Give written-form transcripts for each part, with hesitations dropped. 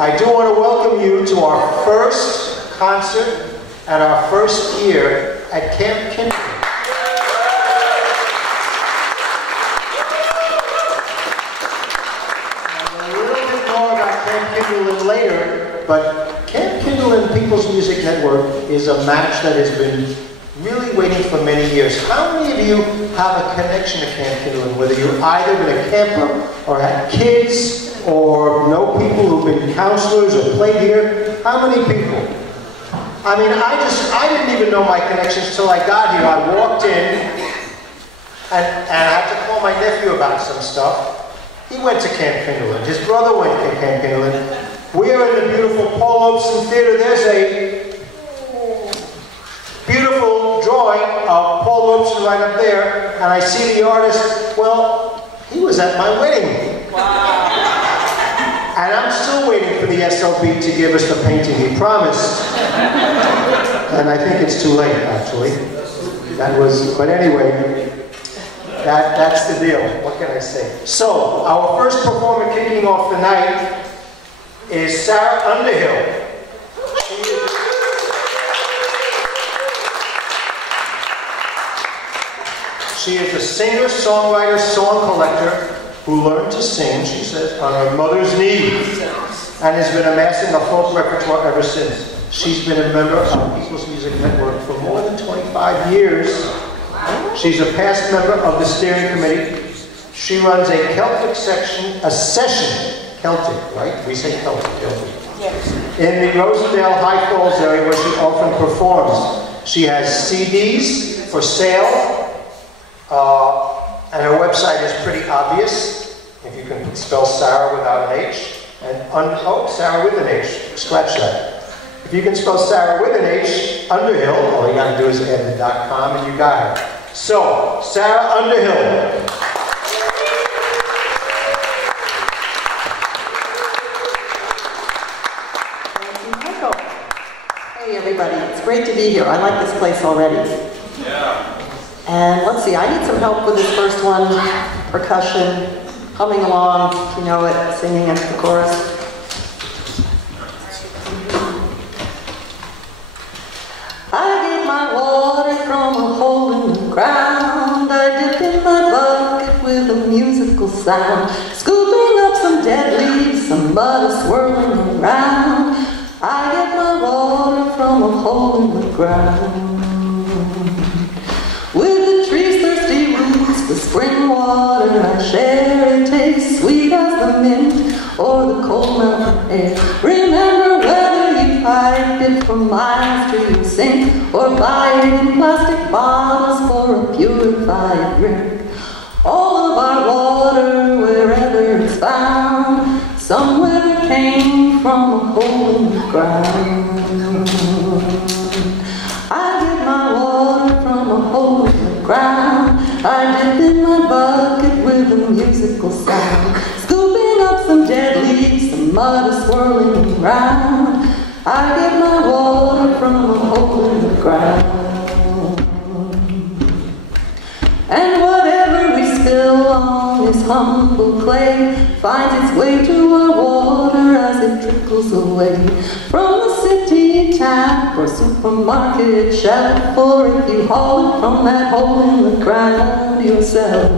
I do want to welcome you to our first concert and our first year at Camp Kinderland. A little bit more about Camp Kinderland later, but Camp Kinderland People's Music Network is a match that has been really waiting for many years. How many of you have a connection to Camp Kinderland, whether you've either been a camper or had kids or know people who've been counselors or played here? How many people? I mean, I didn't even know my connections until I got here. I walked in and I had to call my nephew about some stuff. He went to Camp Kinderland. His brother went to Camp Kinderland. We are in the beautiful Paul Robeson Theatre. There's a beautiful drawing of Paul Robeson right up there, and I see the artist. Well, he was at my wedding. Wow. And I'm still waiting for the SLB to give us the painting he promised. And I think it's too late, actually. But anyway, that's the deal. What can I say? So, our first performer kicking off the night is Sarah Underhill. She is a singer, songwriter, song collector who learned to sing, she says, on her mother's knee and has been amassing a folk repertoire ever since. She's been a member of People's Music Network for more than 25 years. She's a past member of the steering committee. She runs a Celtic session, Celtic, right? We say Celtic. Yes. In the Rosendale High Falls area where she often performs. She has CDs for sale. And her website is pretty obvious, if you can spell Sarah without an H, and Sarah with an H, scratch that. If you can spell Sarah with an H, Underhill, all you gotta do is add the .com and you got her. So, Sarah Underhill. Hey everybody, it's great to be here. I like this place already. Yeah. And let's see, I need some help with this first one. Percussion, humming along, you know it, singing into the chorus. I get my water from a hole in the ground. I dip in my bucket with a musical sound. Scooping up some dead leaves, some mud is swirling around. I get my water from a hole in the ground. With the trees' thirsty roots, the spring water I share, it tastes sweet as the mint or the cold mountain air. Remember whether you pipe it from miles to your sink or buy it in plastic bottles for a purified drink. All of our water, wherever it's found, somewhere came from a hole in the ground. I get my water from a hole in the ground. I dip in my bucket with a musical sound. Scooping up some dead leaves, some mud is swirling around. I get my water from a hole in the ground. And whatever we spill on this humble clay finds its way to our water as it trickles away from the city tap or supermarket shelf, or if you haul it from that hole in the ground yourself.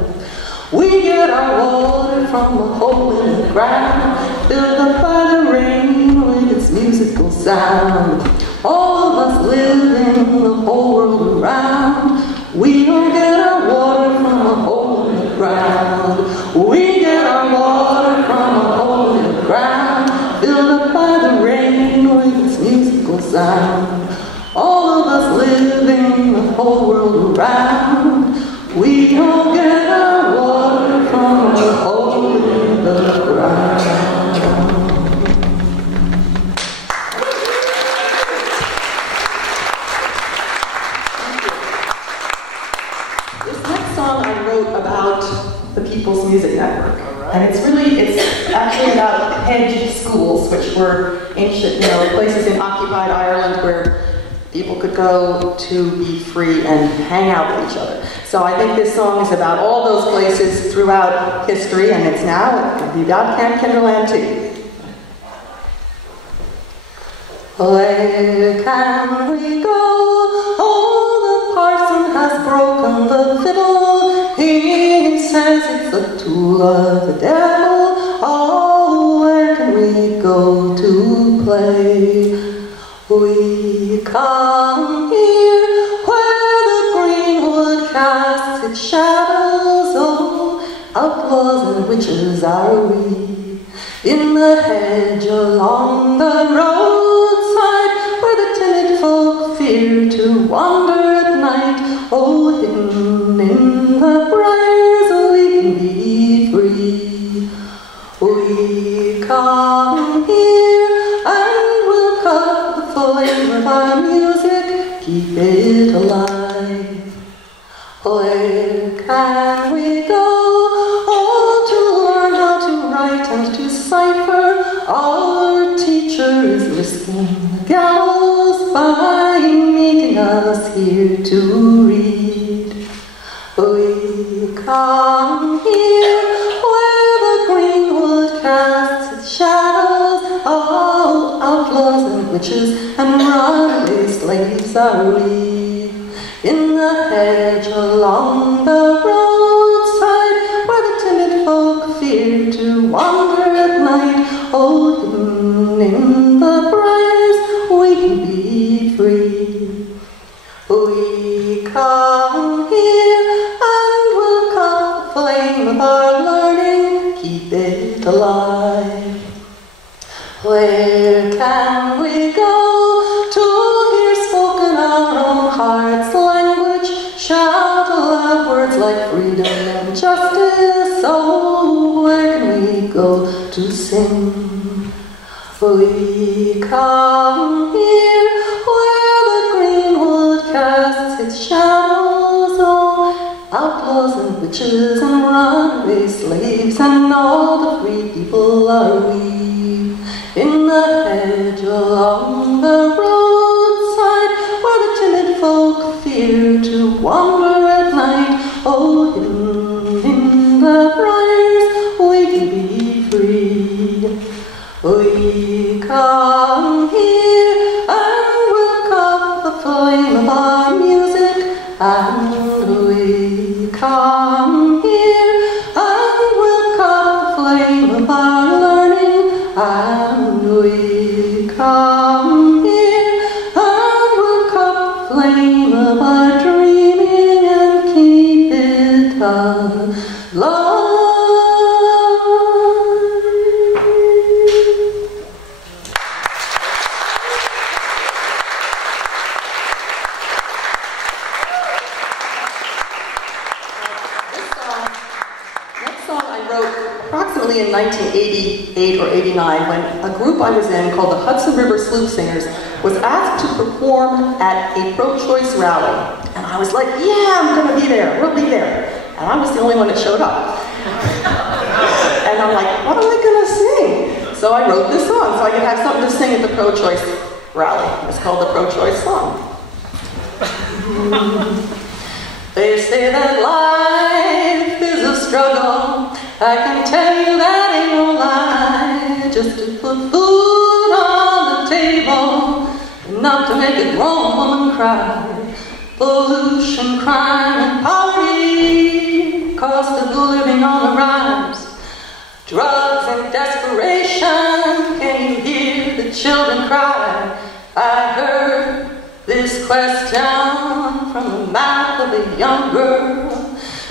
We get our water from a hole in the ground, filled up by the rain with its musical sound. All of us living the whole world around, we all get our water from a hole in the ground. We get our water from a hole in the ground, filled up by the rain with its musical sound. All of us living the whole world around, we all get our water from a hole in the ground. About the People's Music Network. Right. And it's actually about hedge schools, which were ancient, places in occupied Ireland where people could go to be free and hang out with each other. So I think this song is about all those places throughout history, and it's now, you got Camp Kinderland too. Where can we go? Oh, the parson has broken the fiddle. He says it's the tool of the devil. Oh, where can we go to play? We come here where the greenwood casts its shadows. Oh, outlaws and witches are we. In the hedge along the roadside, where the timid folk fear to wander at night. Oh, hidden in the briars we can be free. We come here and we'll cut the flame of our music, keep it alive. Where can we go? Oh, to learn how to write and to cipher. Our teacher is risking the gallows by meeting us here to read. We come here where the greenwood casts its shadows. All outlaws and witches and runaway slaves are we. In the hedge along the roadside, where the timid folk fear to wander at night. Oh, hidden in the briars we can be free. We come here and we'll cut the flame of our learning, keep it alive. Where can we go to hear spoken our own heart's language? Shout aloud words like freedom and justice. Oh, where can we go to sing? We come here where the greenwood casts its shadows. Oh, outlaws and witches and runaway slaves and all the free people are we. In the hedge along the roadside, where the timid folk fear to wander at night. Oh, hidden in the briars we can be free. We come here and we'll cut the flame of our music, and we come here and we'll cut the flame of our learning, and we come here and we'll cut the flame of our dreaming and keep it alive. In 1988 or 89, when a group I was in called the Hudson River Sloop Singers was asked to perform at a pro-choice rally. And I was like, yeah, I'm going to be there, we'll be there. And I was the only one that showed up. And I'm like, what am I going to sing? So I wrote this song so I could have something to sing at the pro-choice rally. It's called the pro-choice song. They say that life is a struggle. I can tell you that ain't no lie. Just to put food on the table, not to make a grown woman cry. Pollution, crime, and poverty, cost of living on the rise. Drugs and desperation, can you hear the children cry? I heard this question from the mouth of a young girl,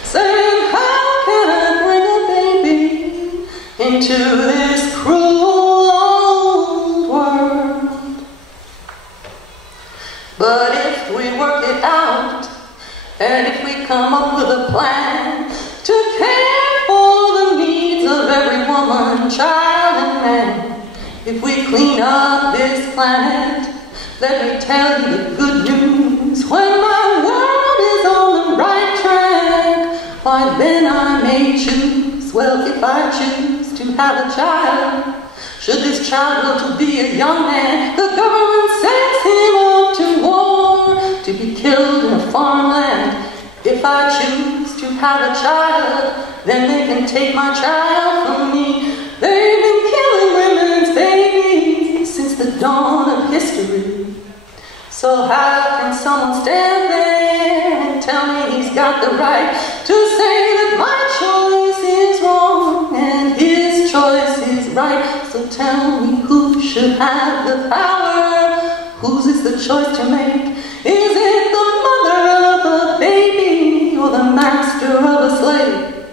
saying, how can I bring a baby into this cruel old world? But if we work it out, and if we come up with a plan to care for the needs of every woman, child, and man, if we clean up this planet, let me tell you the good news. When my world is on the right track, why then I may choose. Well, if I choose to have a child, should this child grow to be a young man, the government sends him off to war to be killed in a farmland. If I choose to have a child, then they can take my child from me. They've been killing women's babies since the dawn of history. history. So how can someone stand there and tell me he's got the right to say that my choice is wrong and his choice is right? So tell me, who should have the power? Whose is the choice to make? Is it the mother of a baby or the master of a slave?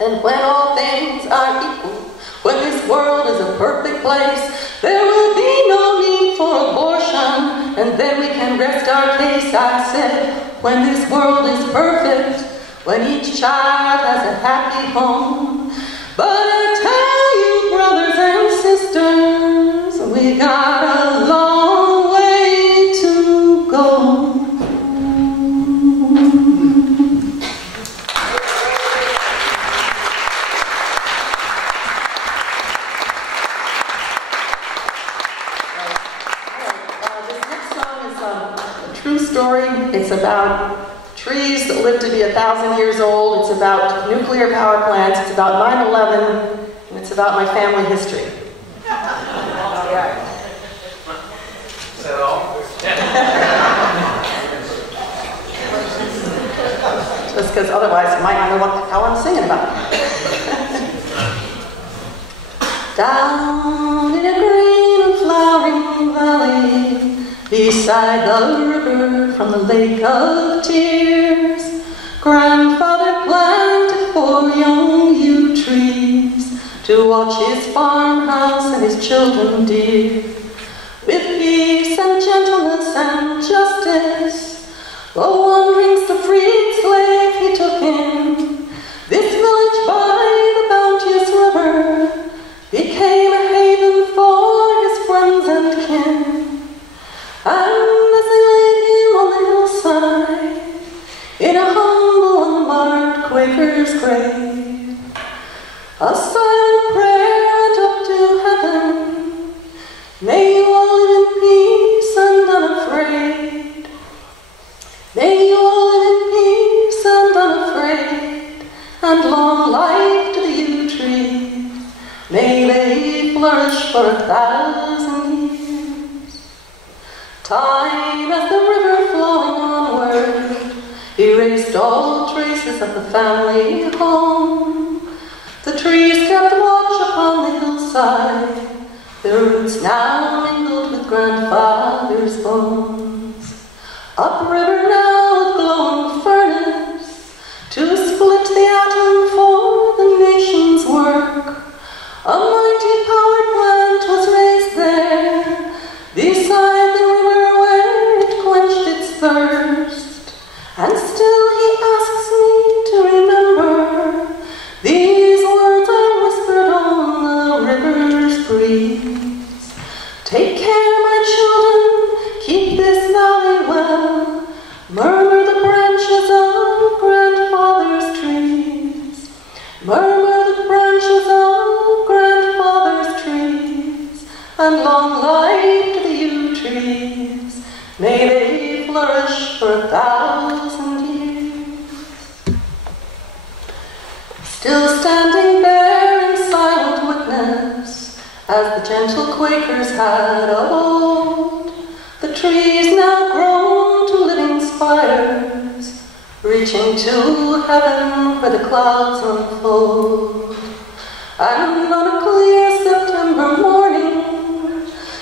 And when all things are equal, when this world is a perfect place, there will be no need for abortion, and then we can rest our case. I said, when this world is perfect, when each child has a happy home. But I tell you, brothers and sisters, we got a long way to go. It's about trees that live to be 1,000 years old. It's about nuclear power plants. It's about 9/11, and it's about my family history. Just because otherwise you might not know what the hell I'm singing about. Down in a green and flowering valley, beside the river from the lake of tears, grandfather planted 4 young yew trees to watch his farmhouse and his children dear. With peace and gentleness and justice, the wanderings to freed slave he took in. This village by the bounteous river became a haven for his friends and kin. And as they laid him on the hillside, in a humble, unmarked Quaker's grave, a silent prayer went up to heaven. May you all live in peace and unafraid. May you all live in peace and unafraid, and long life to the yew trees. May they flourish for 1,000 years. Time as the river flowing onward erased all traces of the family home. The trees kept watch upon the hillside, their roots now mingled with grandfather's bones. Upriver now a glowing furnace to split the atom for the nation's work. A mighty power plant was raised there, beside the river where it quenched its thirst. And still he asks me to remember, these words are whispered on the river's breeze. Take care, my children, keep this valley well, murmur the branches of grandfather's trees. Murmur the branches of grandfather's trees, and long life to the yew trees. May they flourish for 1,000 years. Still standing there in silent witness, as the gentle Quakers had of old, the trees now grown to living spires, reaching to heaven where the clouds unfold. And on a clear September morning,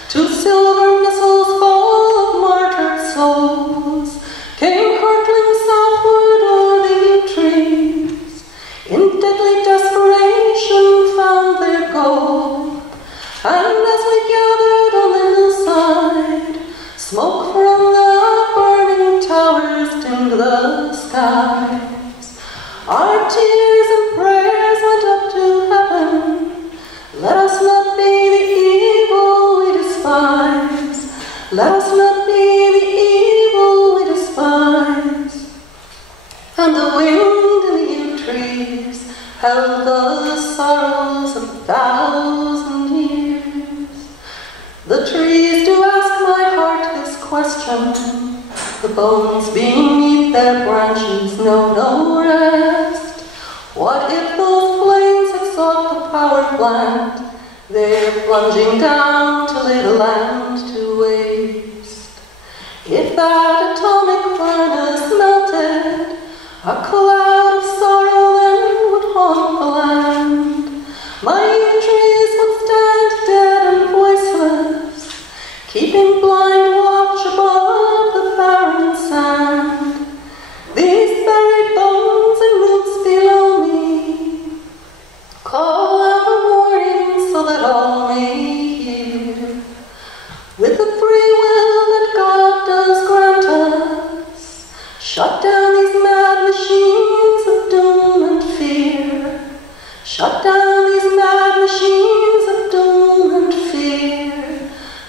2 silver missiles full of martyred souls came hurtling southward o'er the yew trees. In deadly desperation found their goal. And as we gathered on the hillside, smoke from the burning towers dimmed the skies. Our tears and prayers went up to heaven. Let us not be the evil we despise. Let us not be the evil we despise. And the wind in the yew trees held the sorrows of 1,000 years. The trees do ask my heart this question. The bones beneath their branches know no rest. What if those flames have sought the power plant? They're plunging down to lay the land to waste. If that atomic furnace melted, a cloud of sorrow then would haunt the land. My yew trees would stand dead and voiceless, keeping blind watch above the barren sand. These buried bones and roots below me call out a warning so that all may hear. With the free will that God does grant us, shut down these mad machines of doom and fear. Shut down these mad machines of doom and fear.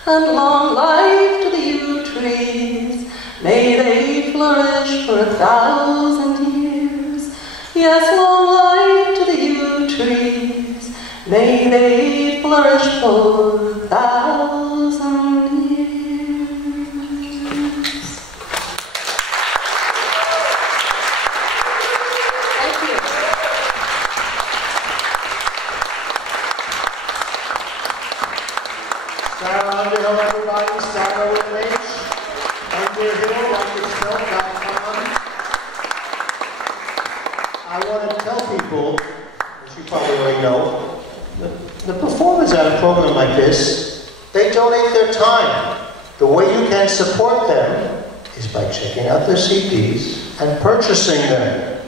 And long life to the yew trees, may they flourish for 1,000 years. Yes, long life to the yew trees, may they flourish for 1,000 years. Thank you. Sarah Underhill, everybody. Sarah with an H. Underhill, like it's spelled.com. I want to tell people, as you probably already know, the performers at a program like this, they donate their time. The way you can support them is by checking out their CDs and purchasing them.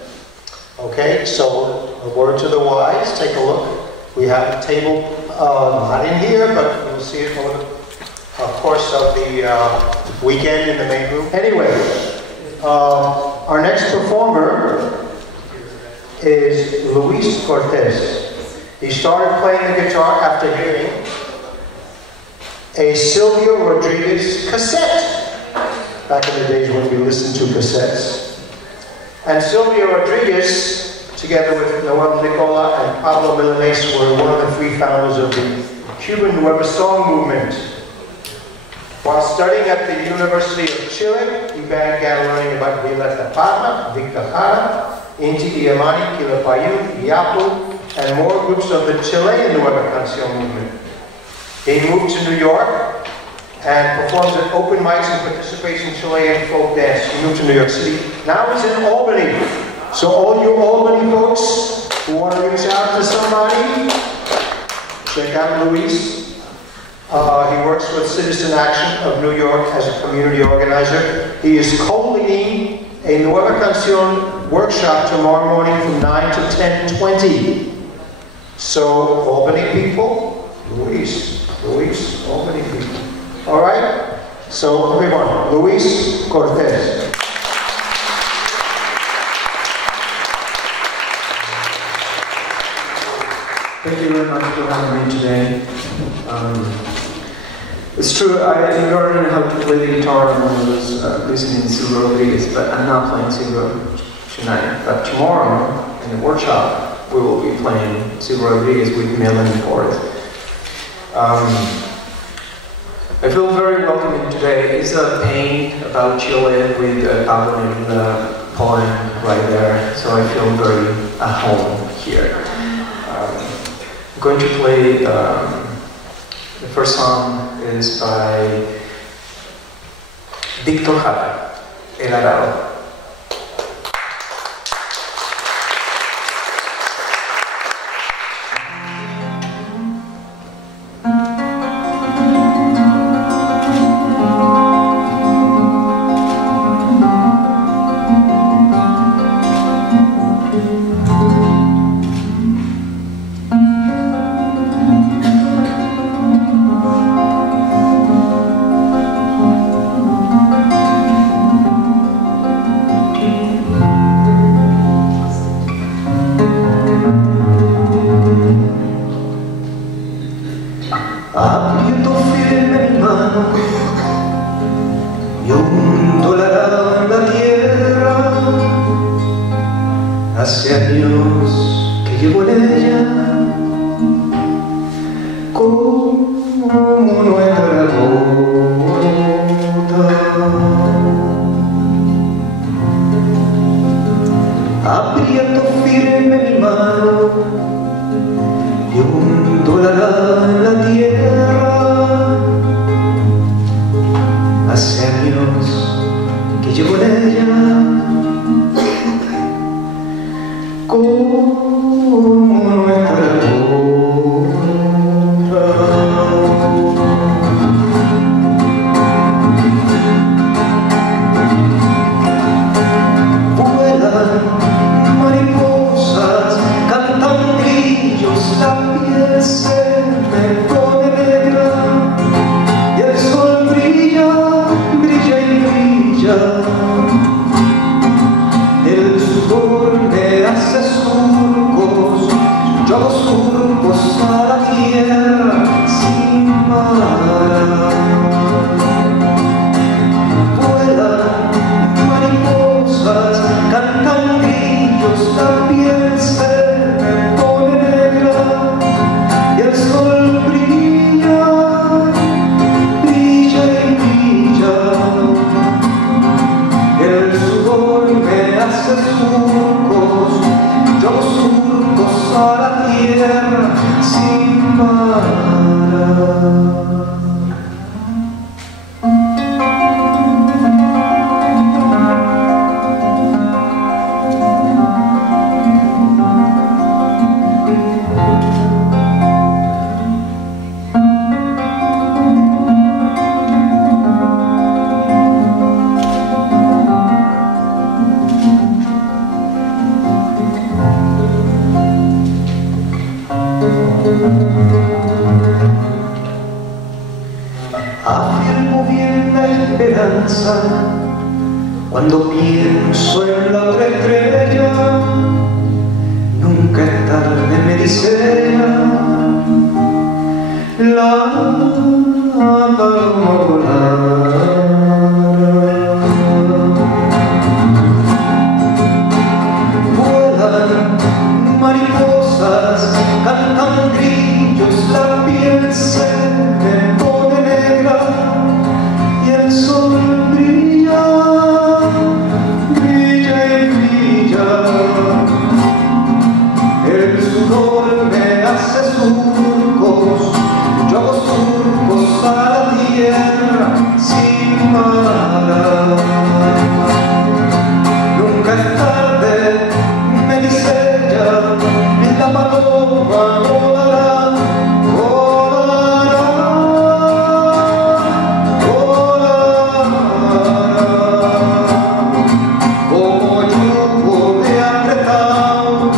Okay, so a word to the wise, take a look. We have a table, not in here, but you'll see it over the course of the weekend in the main room. Anyway, our next performer is Luis Cortes. He started playing the guitar after hearing a Silvio Rodriguez cassette, back in the days when we listened to cassettes. And Silvio Rodriguez, together with Noel Nicola and Pablo Milanese, were one of the three founders of the Cuban Nueva Song movement. While studying at the University of Chile, he began learning about Violeta Parra, Victor Inti-Illimani, Quilapayun, Illapu, and more groups of the Chilean Nueva Canción movement. He moved to New York and performs at open mics and participates in Chilean folk dance. He moved to New York City. Now he's in Albany. So all you Albany folks who want to reach out to somebody, check out Luis. He works with Citizen Action of New York as a community organizer. He is co-leading a Nueva Canción workshop tomorrow morning from 9 to 10:20. So, Albany people, Luis, Albany people. All right? So, everyone, Luis Cortes. Thank you very much for having me today. It's true, I learned how to play the guitar when I was listening to Silvio Rodriguez, but I'm not playing Silvio tonight. But tomorrow, in the workshop, we will be playing Silvio Rodriguez with Melanie Ford. I feel very welcoming today. It's a paint about Chile with Pablo and the poem right there, so I feel very at home here. I'm going to play, the first song is by Víctor Jara, El Arado. Afirmo bien la esperanza cuando pienso en la otra estrella. Nunca es tarde, me dice ella, la paloma volará. Vuelan mariposas, cantan grillos, la piel se me pone negra y el sol brilla, brilla y brilla. El sudor me hace surcos, yo hago surcos a la tierra sin parar. Nunca es tarde, me dice ella, la paloma volará, volará, volará. Como yugo de apretado,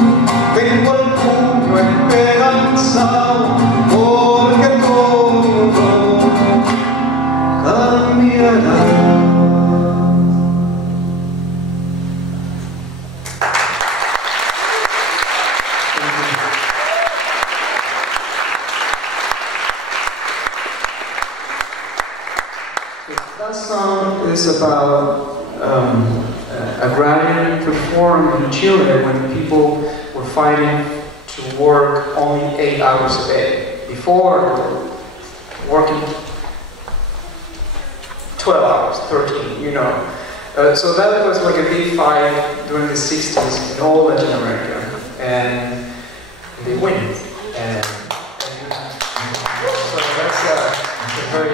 tengo el puño esperanzado, porque todo cambiará. That song is about agrarian reform in Chile when people were fighting to work only 8 hours a day. Before, they were working 12 hours, 13, you know. So that was like a big fight during the 60s in all Latin America, and they win. And so that's a very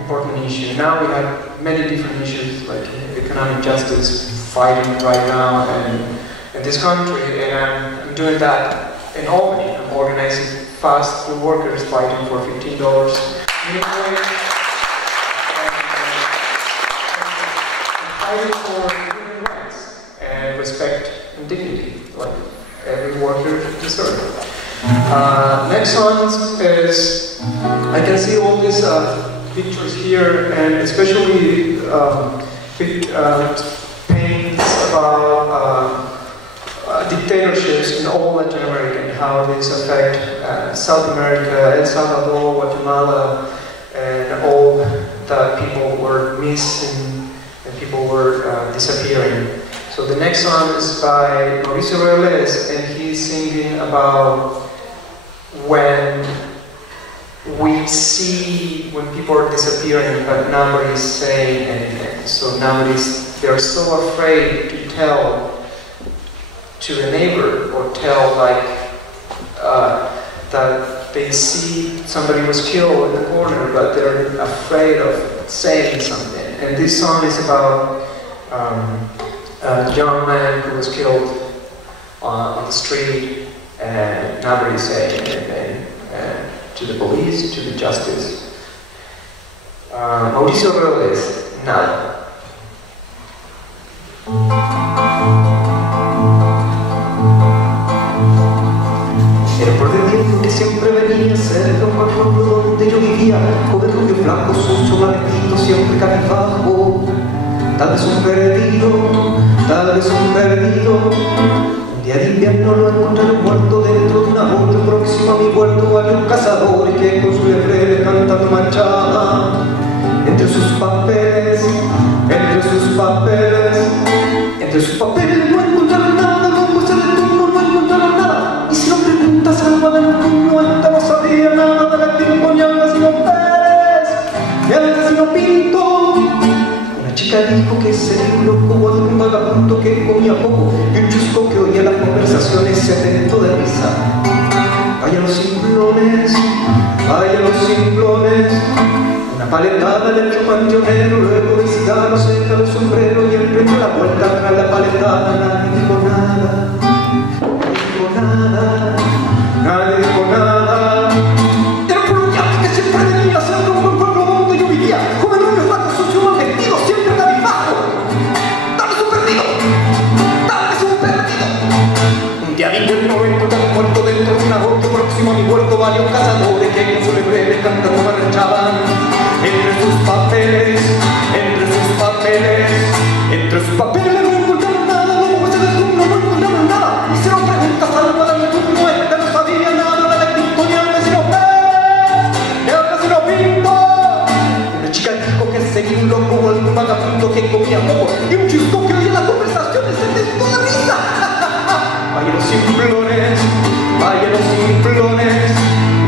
important issue. Now we have many different issues like economic justice fighting right now in this country, and I'm doing that in Albany. I'm organizing fast food workers fighting for $15 minimum wage and fighting for human rights and respect and dignity like every worker deserves. Next one is, I can see all these pictures here, and especially paintings about dictatorships in all Latin America and how these affect South America, El Salvador, Guatemala, and all that people were missing and people were disappearing. So the next song is by Silvio Rodriguez, and he's singing about when we see when people are disappearing, but nobody's saying anything. So they're so afraid to tell to a neighbor or tell like that they see somebody was killed in the corner, but they're afraid of saying something. And this song is about a young man who was killed on the street, and nobody said anything to the police, to the justice. Mauricio Rodríguez, nada. Era por el viento que siempre venía cerca de un pueblo donde yo vivía, joven rubio flaco, sucio, maldito, siempre cabizbajo. Tal vez un perdido, tal vez un perdido. Un día de invierno lo encontraron muerto dentro de un arroyo próximo a mi huerto. Había un cazador que con su lebrel cantando manchaba entre sus papeles, entre sus papeles, entre sus papeles no encontraron nada, no pues el turno no encontraron nada. Y si no preguntas algo del turno, esta no sabía nada de la tiempo ni al vecino Pérez, ni al vecino Pinto. Una chica dijo que sería un loco o algún vagabundo que comía poco, y un chusco que oía las conversaciones se tentó de risa. Vaya los simplones, vaya los simplones. Una paletada le echó panteonero, luego de cigarro se los sombreros y emprendió la vuelta tras la paletada. Nadie dijo nada, nadie dijo nada, nadie dijo nada. Era por un viaje que siempre venía a ser como un pueblo donde yo vivía, joven rubio flaco, sucio, mal vestido, siempre cabizbajo. Tal vez un perdido, tal vez un perdido. Un día de invierno encontraron muerto dentro de un arroyo próximo a mi huerto. Varios cazadores que con su lebrel cantando marchaban entre sus papeles, entre sus papeles, entre sus papeles. No encontraron nada, no pues del turno no encontraron nada. Hicieron preguntas algo del turno, esta no sabía nada del Pinto ni al vecino Pérez, ni al vecino Pinto. Una chica dijo que seguía un loco o algún vagabundo que comía poco, y un chico que oía las conversaciones se tentó de risa. Vaya los simplones, vaya los simplones.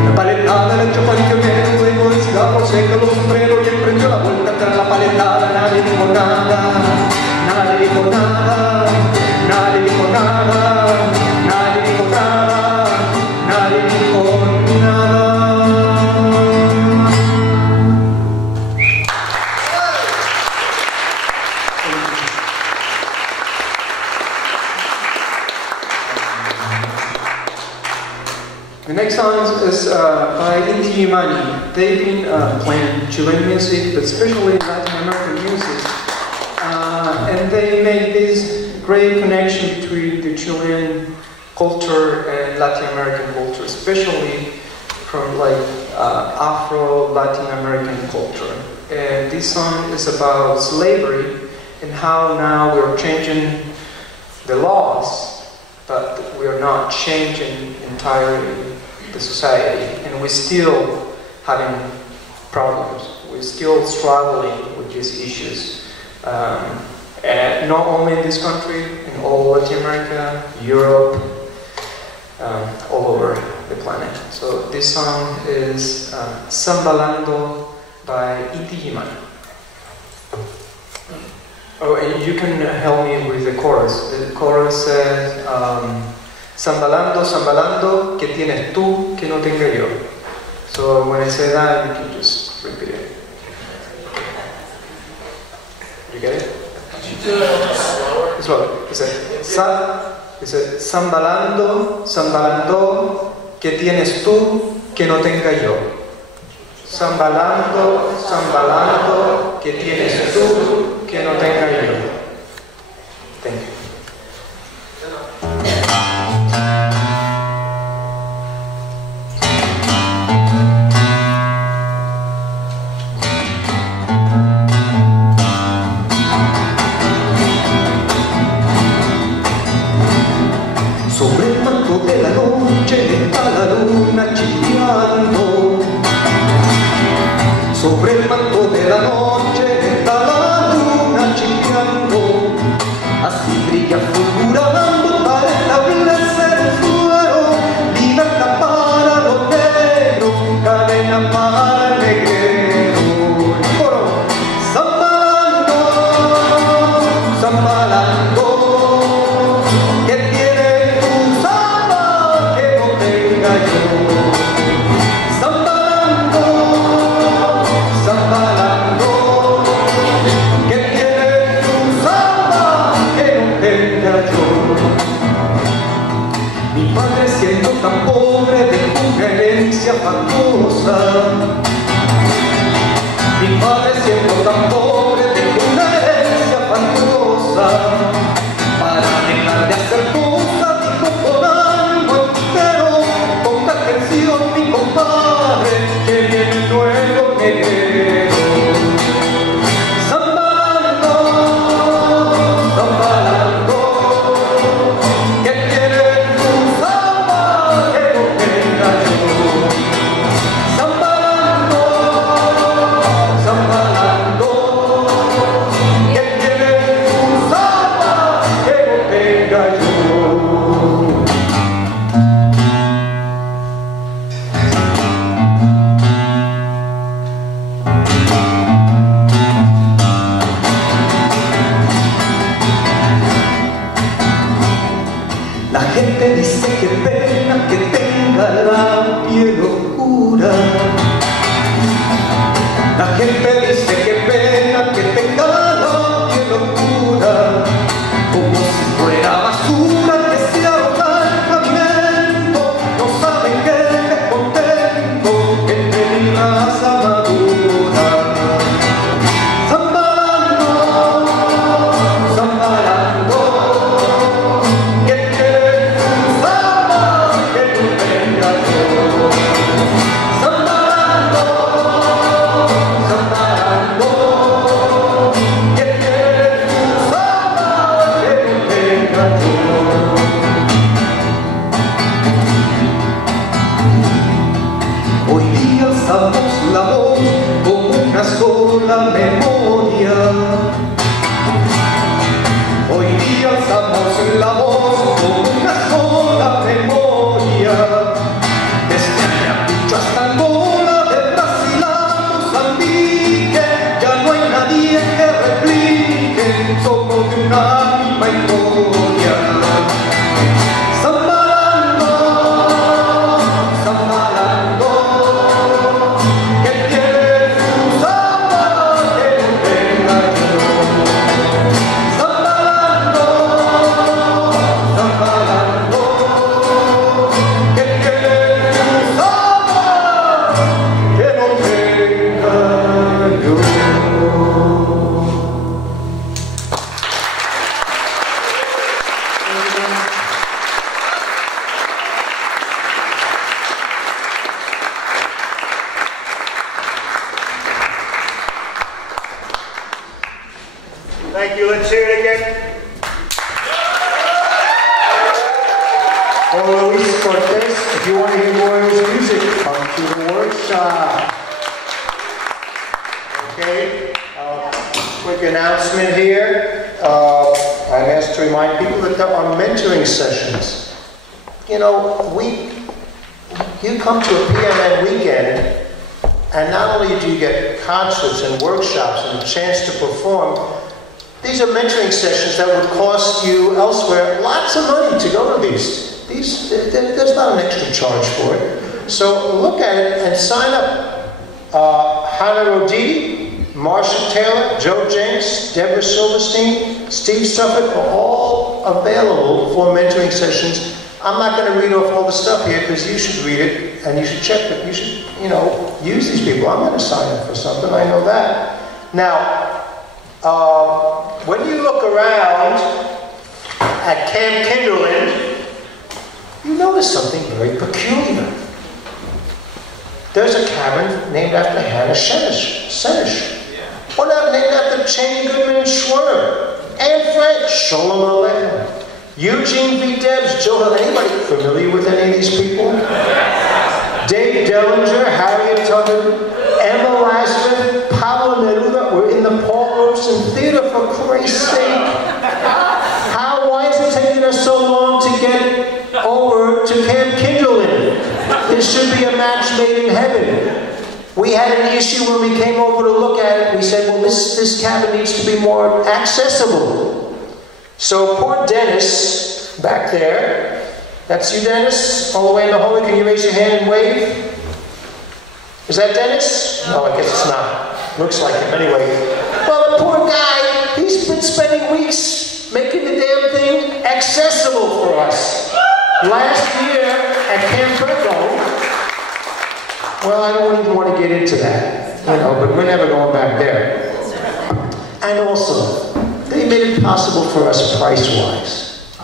Una paletada le echó panteonero, luego de cigarro seca los sombreros y emprendió la vuelta tras la paletada. Nadie dijo nada, nadie dijo nada, nadie dijo nada, nadie dijo nada, nadie dijo nada. The next song is by Inti-Illimani. They've been playing Chilean music, but especially Latin American music. And they make this great connection between the Chilean culture and Latin American culture, especially from like Afro-Latin American culture. And this song is about slavery and how now we're changing the laws, but we are not changing entirely the society, and we're still having problems. We're still struggling with these issues, and not only in this country, in all Latin America, Europe, all over the planet. So this song is Sambalando by Inti-Illimani. Oh, and you can help me with the chorus. The chorus says, Sambalando, Sambalando, ¿qué tienes tú que no tenga yo? So when I say that, you can just repeat it. You get it? Slow. It says, Sambalando, Sambalando, ¿qué tienes tú que no tenga yo? Sambalando, Sambalando, ¿qué tienes tú que no tenga yo? Thank you. Sobre el manto de la noche está la luna chillando. Sobre el manto de la noche está la luna chillando. Así brilla tan pobre de una herencia fastuosa. Mi padre siendo tan pobre de una herencia fastuosa. Para dejar de hacer cosas dijo con ánimo entero, con atención mi compadre, que viene nuevo negrero. Dice que pena que tenga la piel oscura. La gente dice que pena que tenga la piel oscura, como si fuera basura que se arroja el pavimento. No saben que el descontento es de mi raza madura. Zambalando, zambalando, la voz con una sola memoria. Hoy día alzamos la voz con una sola memoria. Desde Ayacucho hasta Angola, de Brasil a Mozambique, ya no hay nadie que replique, somos de una misma historia. Thank you. Let's hear it again. Paul Robeson Theatre. If you want to hear more of his music, come to the workshop. Okay. Quick announcement here. I'm asked to remind people that there are mentoring sessions. You know, you come to a PMN weekend, and not only do you get concerts and workshops and a chance to perform, these are mentoring sessions that would cost you elsewhere lots of money to go to these. There's not an extra charge for it. So look at it and sign up. Hannah Roditi, Marsha Taylor, Joe Jencks, Deborah Silverstein, Steve Suffolk are all available for mentoring sessions. I'm not going to read off all the stuff here because you should read it and you should check it. You should, use these people. I'm going to sign up for something. I know that. Now, when you look around at Camp Kinderland, you notice something very peculiar. There's a cabin named after Hannah Senish. One named after Cheney Goodman and Schwerner. Anne Frank, Sholem Aleichem. Eugene V. Debs, Joe, anybody familiar with any of these people? Dave Dellinger, Harriet Tubman, Emma Lassman, Pablo Neruda were in the Paul Robeson Theatre, for Christ's sake. Why is it taking us so long to get over to Camp Kinderland? This should be a match made in heaven. We had an issue when we came over to look at it. We said, well, this cabin needs to be more accessible. So poor Dennis, back there, that's you, Dennis, all the way in the hallway. Can you raise your hand and wave? Is that Dennis? No, I guess it's not. Looks like him anyway. Well, the poor guy, he's been spending weeks making the damn thing accessible for us. Last year at Camp Kinderland, well, I don't even want to get into that, you know, but we're never going back there. And also, they made it possible for us price-wise.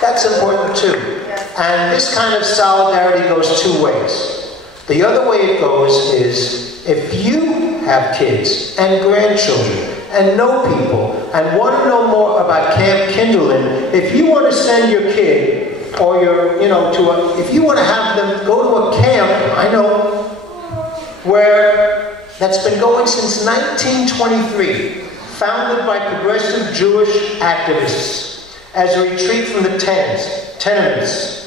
That's important too. And this kind of solidarity goes two ways. The other way it goes is, if you have kids and grandchildren and know people and want to know more about Camp Kinderland, if you want to send your kid or your, you know, if you want to have them go to a camp, I know, where that's been going since 1923, founded by progressive Jewish activists as a retreat from the tenements.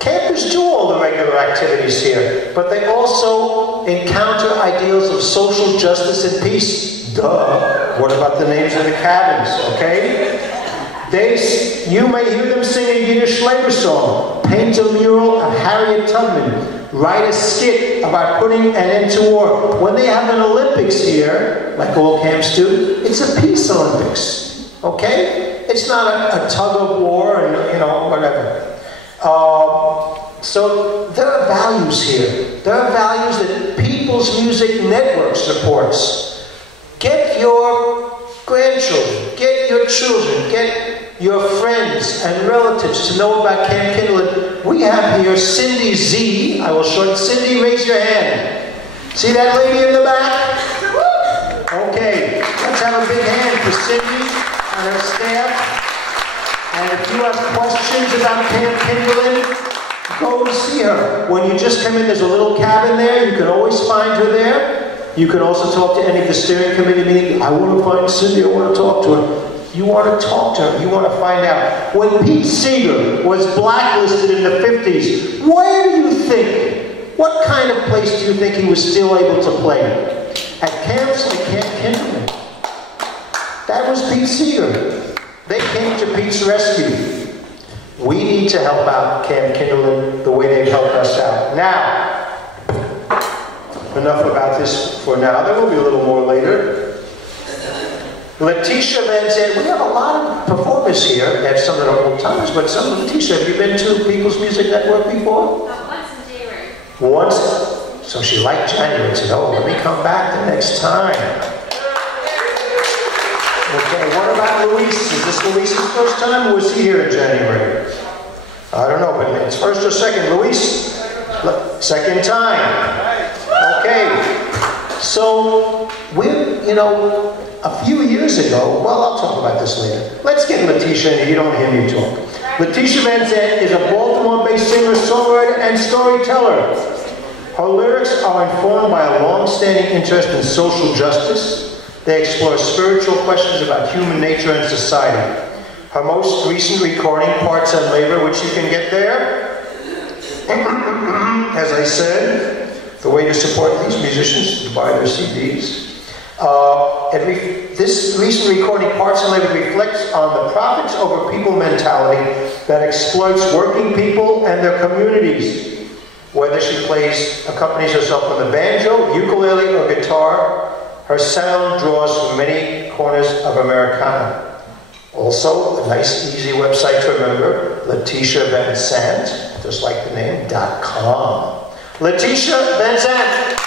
Campers do all the regular activities here, but they also encounter ideals of social justice and peace. Duh. What about the names of the cabins, okay? You may hear them sing a Yiddish labor song, paint a mural of Harriet Tubman, write a skit about putting an end to war. When they have an Olympics here, like all camps do, it's a peace Olympics, okay? It's not a tug of war and, you know, whatever. So there are values here. There are values that People's Music Network supports. Get your grandchildren, get your children, get your friends and relatives to know about Camp Kinderland. We have here Cindy Z. I will shorten. Cindy, raise your hand. See that lady in the back? Okay, let's have a big hand for Cindy and her staff. And if you have questions about Camp Kinderland, go see her. When you just come in, there's a little cabin there. You can always find her there. You can also talk to any of the steering committee meetings. I want to find Cindy, I want to talk to her. You want to talk to her, you want to find out. When Pete Seeger was blacklisted in the 50s, where do you think, what kind of place do you think he was still able to play? At camps like Camp Kinderland. That was Pete Seeger. They came to Pete's rescue. We need to help out Camp Kinderland the way they've helped us out. Now, enough about this for now. There will be a little more later. Letitia Van Zandt, we have a lot of performers here. We have some that are old timers, but some. Letitia, have you been to People's Music Network before? Once in January. Once? So she liked January and said, oh, let me come back the next time. Okay, what about Luis? Is this Luis's first time, or was he here in January? I don't know, but it's first or second. Luis? Second time. Okay. So, you know, a few years ago, well, I'll talk about this later. Let's get Letitia in. You don't hear me talk. Letitia Van Zandt is a Baltimore-based singer, songwriter, and storyteller. Her lyrics are informed by a long-standing interest in social justice. They explore spiritual questions about human nature and society. Her most recent recording, Parts and Labor, which you can get there. As I said, the way to support these musicians is to buy their CDs. This recent recording, Parts and Labor, reflects on the profits over people mentality that exploits working people and their communities. Whether she accompanies herself on the banjo, ukulele, or guitar, her sound draws from many corners of Americana. Also, a nice, easy website to remember, Letitia Van Zandt, just like the name, .com. Letitia Van Zandt.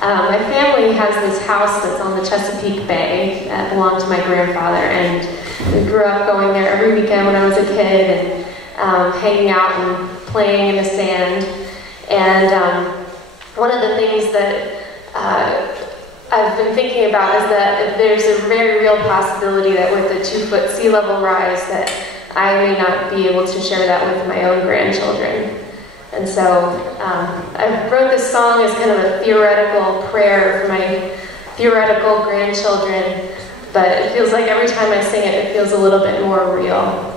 My family has this house that's on the Chesapeake Bay that belonged to my grandfather, and we grew up going there every weekend when I was a kid and hanging out and playing in the sand. And one of the things that I've been thinking about is that there's a very real possibility that with the 2-foot sea level rise that I may not be able to share that with my own grandchildren. And so I wrote this song as kind of a theoretical prayer for my theoretical grandchildren, but it feels like every time I sing it, it feels a little bit more real.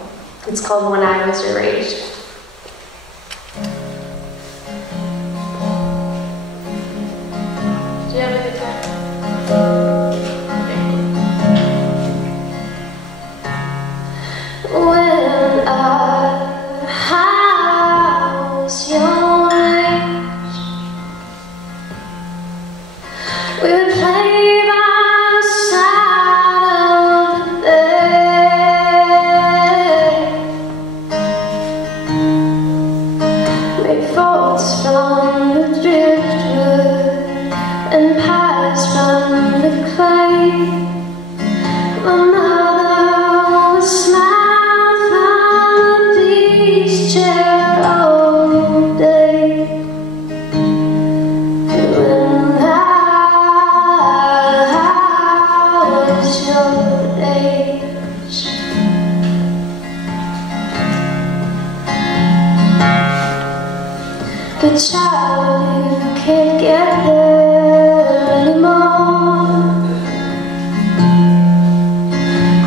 It's called When I Was Your Age. Do you have a guitar? When I was your age, we would play by the side of the bay, make folds from the driftwood and pies from the clay. My mother was smiling from the beach chair all day. When I was your age, but child, you can't get there anymore.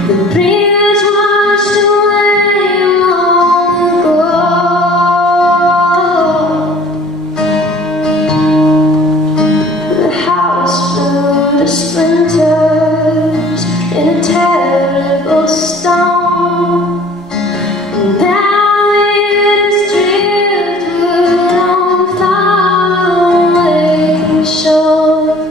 The bridge washed away long ago. The house flew to splinters in a terrible storm. Now it's driftwood on faraway shores.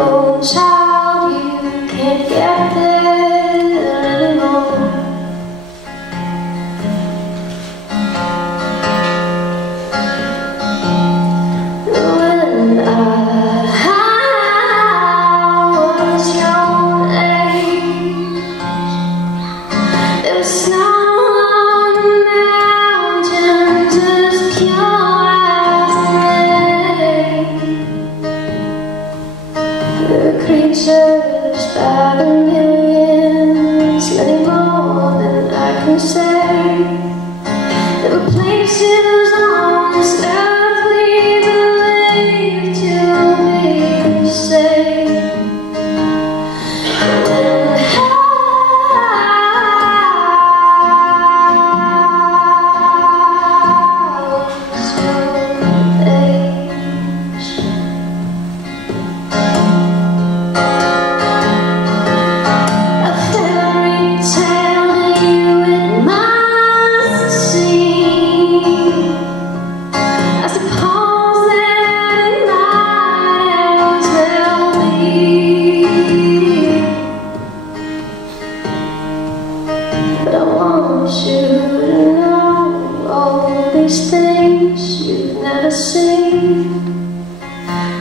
Oh, child, you can't get there anymore. When I was your age, there was snow on the mountains as pure as rain. There were creatures by the millions, many more than I can say. There were places on this earth we believed to be safe. When I was your age, a fairy tale you it must seem. I suppose that it might as well be. But I want you to know all these things you've never seen.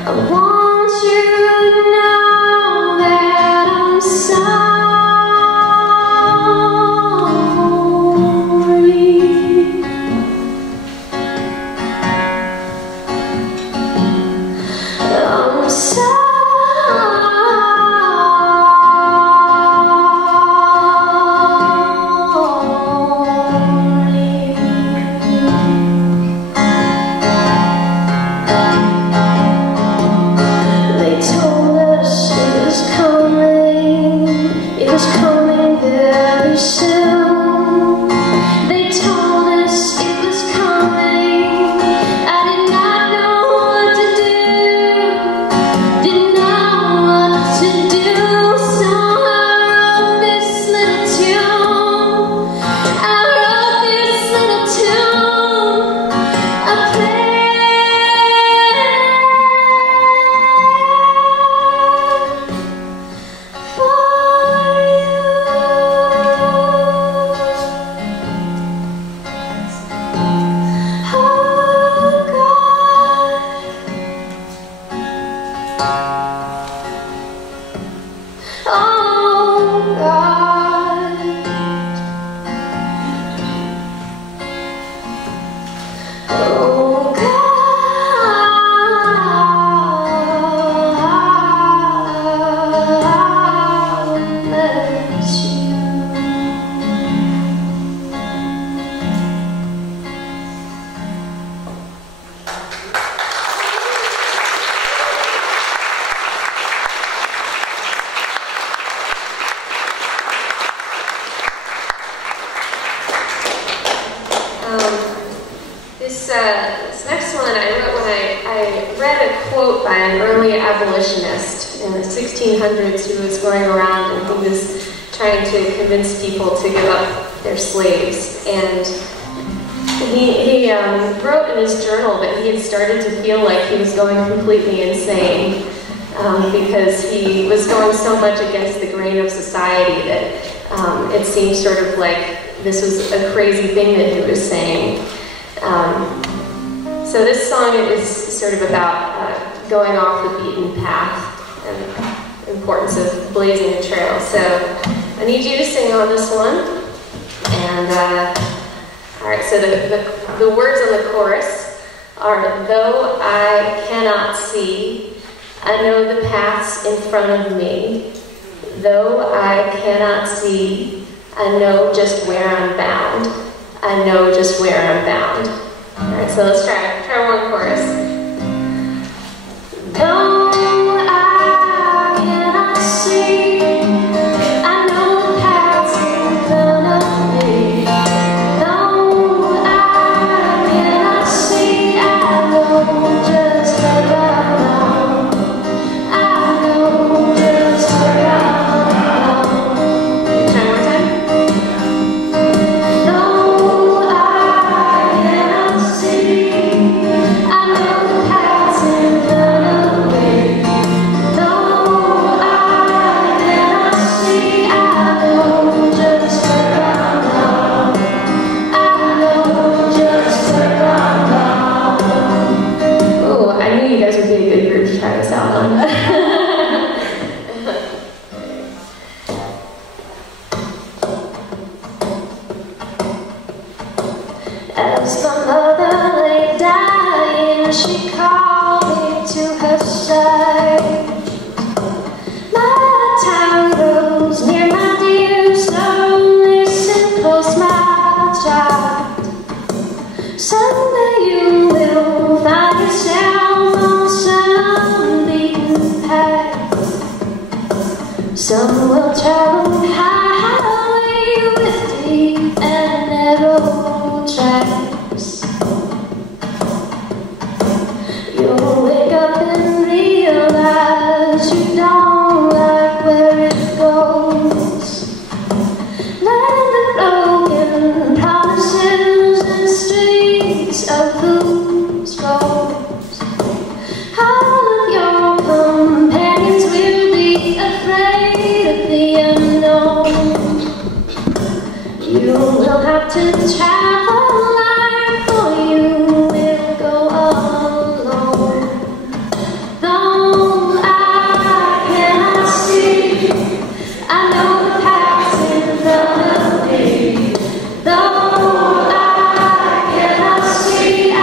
I want you to know that I'm sorry. I'm sorry. this next one I wrote when I read a quote by an early abolitionist in the 1600s who was going around and he was trying to convince people to give up their slaves. And he wrote in his journal that he had started to feel like he was going completely insane because he was going so much against the grain of society that it seemed sort of like this was a crazy thing that he was saying. So this song is sort of about going off the beaten path and the importance of blazing a trail. So I need you to sing on this one. And all right, so the words on the chorus are, though I cannot see, I know the paths in front of me. Though I cannot see, I know just where I'm bound. I know just where I'm bound. All right, so let's try one chorus. Though I cannot see, I know the paths in front of me. Though I cannot see, I know just where I'm bound. I know just where I'm bound. Try one more time. Though I cannot see, I know the paths in front of me. Though I cannot see, I know just where I'm bound. I know just where I'm bound. Oh, I knew you guys would be a good group to try this out on. As my mother lay dying, she called me to her side. My time grows near, my dear, so listen close, my child. Someday you will find yourself on some beaten path. Some will travel highway with deep and narrow tracks. You'll wake up and realize you don't like where it goes. Land of broken promises and streets of whose scrolls. All of your companions will be afraid of the unknown. You will have to travel light, or you will go alone. Though I cannot see, I know the paths in front of me. Though I cannot see, I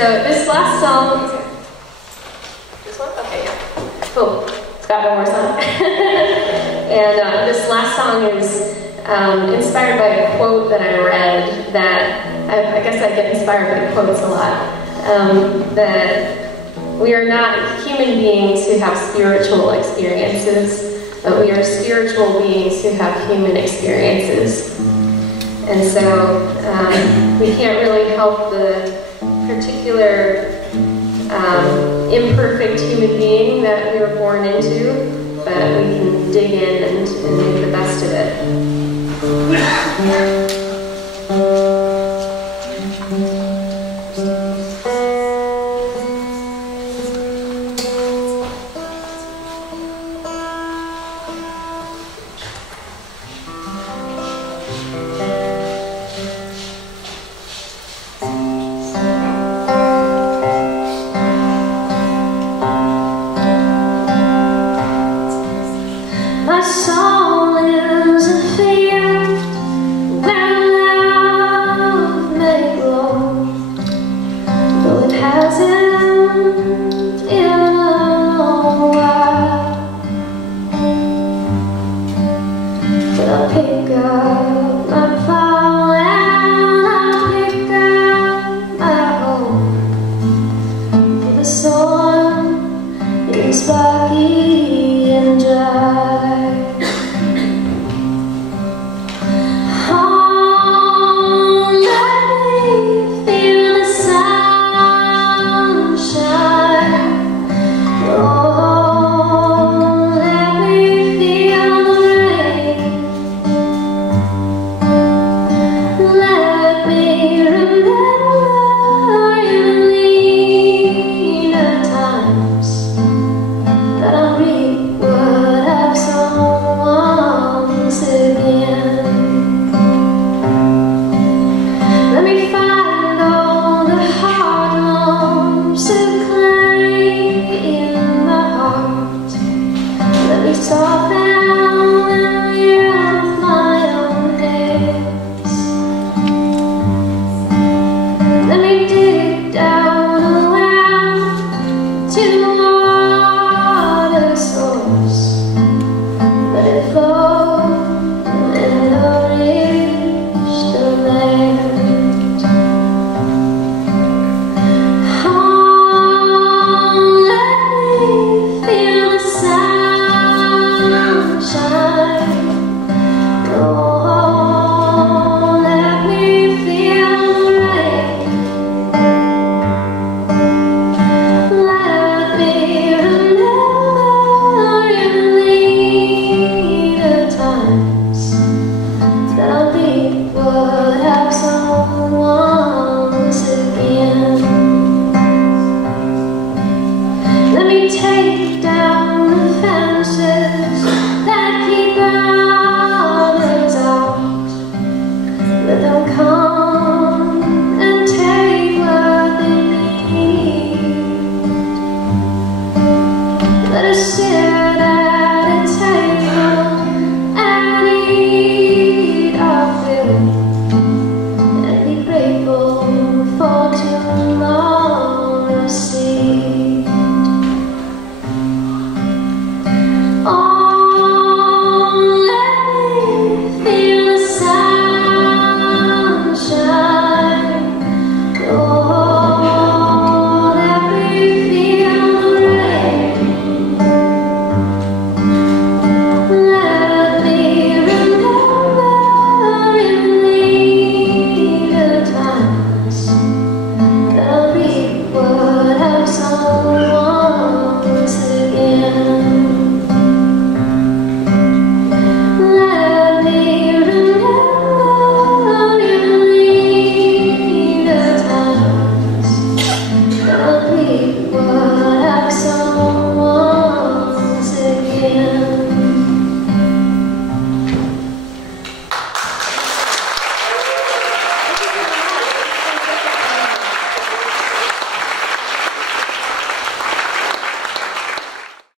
So this last song, this one? Okay, yeah. Cool. It's got one more song. And this last song is inspired by a quote that I read that, I guess I get inspired by quotes a lot, that we are not human beings who have spiritual experiences, but we are spiritual beings who have human experiences. And so we can't really help the particular imperfect human being that we were born into, but we can dig in and make the best of it.